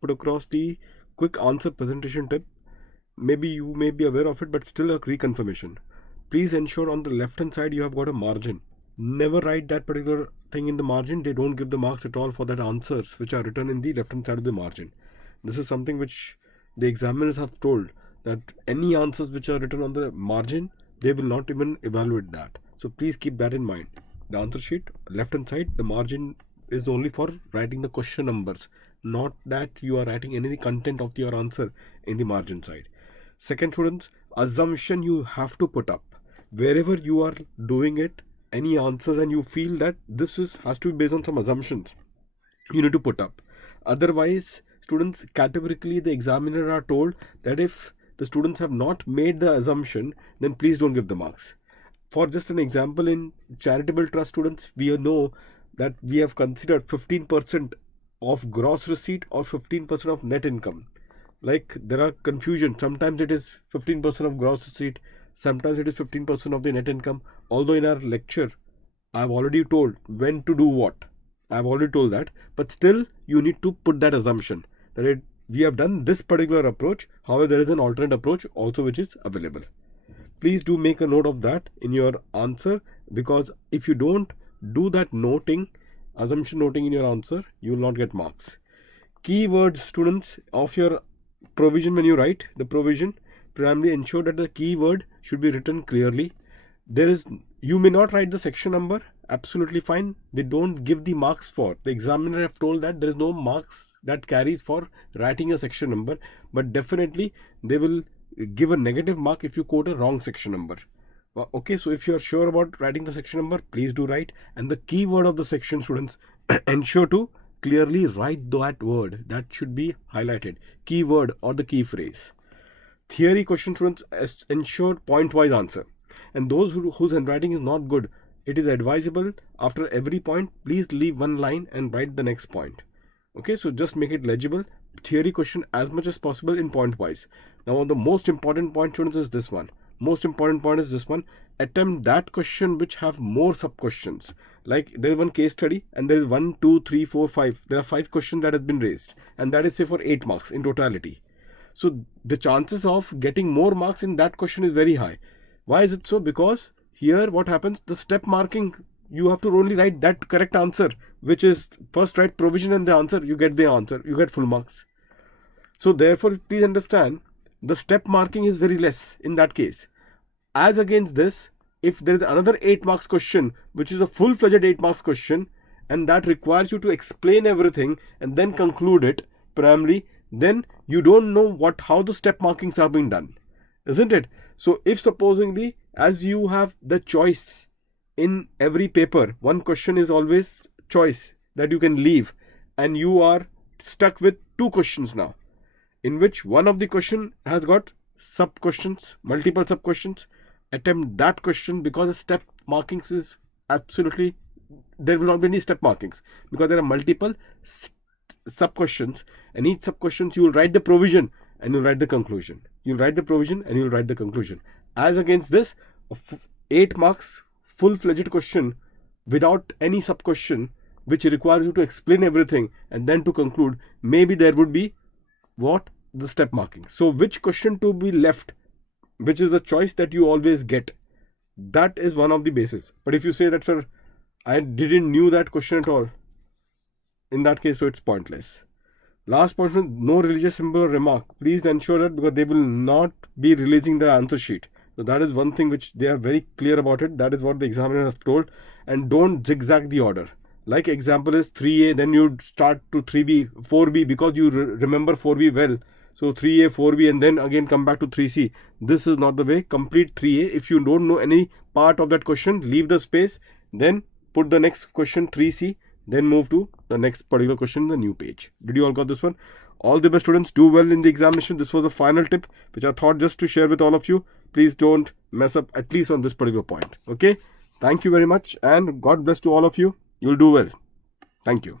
put across the quick answer presentation tip. Maybe you may be aware of it, but still a reconfirmation. Please ensure on the left hand side you have got a margin. Never write that particular thing in the margin. They don't give the marks at all for that answers which are written in the left hand side of the margin. This is something which the examiners have told, that any answers which are written on the margin, they will not even evaluate that. So please keep that in mind. The answer sheet, left hand side, the margin is only for writing the question numbers, not that you are writing any content of your answer in the margin side. Second, students, assumption you have to put up. Wherever you are doing it, any answers, and you feel that this has to be based on some assumptions, you need to put up. Otherwise, students, categorically the examiner are told that if the students have not made the assumption, then please don't give the marks. For just an example, in charitable trust, students, we know that we have considered 15% of gross receipt or 15% of net income. Like, there are confusion. Sometimes it is 15% of gross receipt, sometimes it is 15% of the net income. Although in our lecture I've already told when to do what, I've already told that, but still you need to put that assumption that we have done this particular approach. However, there is an alternate approach also which is available. Please do make a note of that in your answer, because if you don't do that noting, assumption noting in your answer, you will not get marks. Keywords, students, of your provision, when you write the provision, primarily ensure that the keyword should be written clearly. You may not write the section number, absolutely fine. They don't give the marks for. The examiner have told that there is no marks that carries for writing a section number, but definitely they will give a negative mark if you quote a wrong section number. Okay, so if you are sure about writing the section number, please do write. And the keyword of the section, students, ensure to clearly write that word. That should be highlighted. Keyword or the key phrase. Theory question, students, ensure point-wise answer. And those whose handwriting is not good, it is advisable after every point, please leave one line and write the next point. Okay, so just make it legible. Theory question as much as possible in point-wise. Now, the most important point, students, is this one. Most important point is this one. Attempt that question which have more sub-questions. Like, there is one case study and there is 1, 2, 3, 4, 5. There are 5 questions that have been raised, and that is, say, for 8 marks in totality. So the chances of getting more marks in that question is very high. Why is it so? Because here what happens, the step marking, you have to only write that correct answer, which is first write provision and the answer, you get the answer, you get full marks. So therefore, please understand, the step marking is very less in that case. As against this, if there is another 8 marks question, which is a full-fledged 8 marks question, and that requires you to explain everything and then conclude it primarily, then you don't know how the step markings are being done, isn't it? So if supposingly, as you have the choice in every paper, one question is always choice that you can leave, and you are stuck with 2 questions now, in which one of the question has got sub questions, multiple sub questions. Attempt that question, because the step markings is absolutely, there will not be any step markings, because there are multiple sub questions, and each sub questions you will write the provision and you'll write the conclusion. You'll write the provision and you'll write the conclusion. As against this, 8 marks full-fledged question without any sub question, which requires you to explain everything and then to conclude, maybe there would be the step marking. So which question to be left, which is the choice that you always get, that is one of the bases. But if you say that, sir, I didn't knew that question at all, in that case, so it's pointless. Last point, no religious symbol or remark. Please ensure that, because they will not be releasing the answer sheet. So that is one thing which they are very clear about it. That is what the examiner has told. And don't zigzag the order. Like example is 3A, then you start to 3B, 4B, because you remember 4B well. So 3A, 4B, and then again come back to 3C. This is not the way. Complete 3A. If you don't know any part of that question, leave the space. Then put the next question 3C. Then move to the next particular question in the new page. Did you all got this one? All the best, students. Do well in the examination. This was the final tip which I thought just to share with all of you. Please don't mess up, at least on this particular point. Okay. Thank you very much, and God bless to all of you. You'll do well. Thank you.